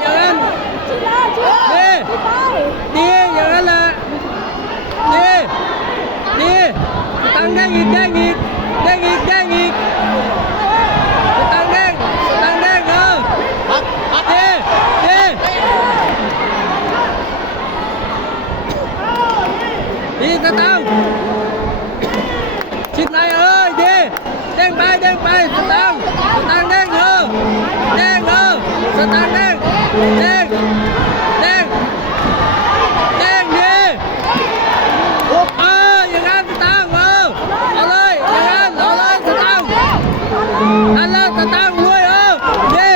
อย่างนั้นดีอย่างนั้นแหละดีตั้งแดงอีกสตังค์แดงดีสตังค์ชิดไหนดีเด้งไปสตังค์แดงสตังค์แดงดีอย่างนั้นสตังค์เอาเลยอย่างนั้นเอาเลยสตังค์นั่นแล้วสตังค์รวยดี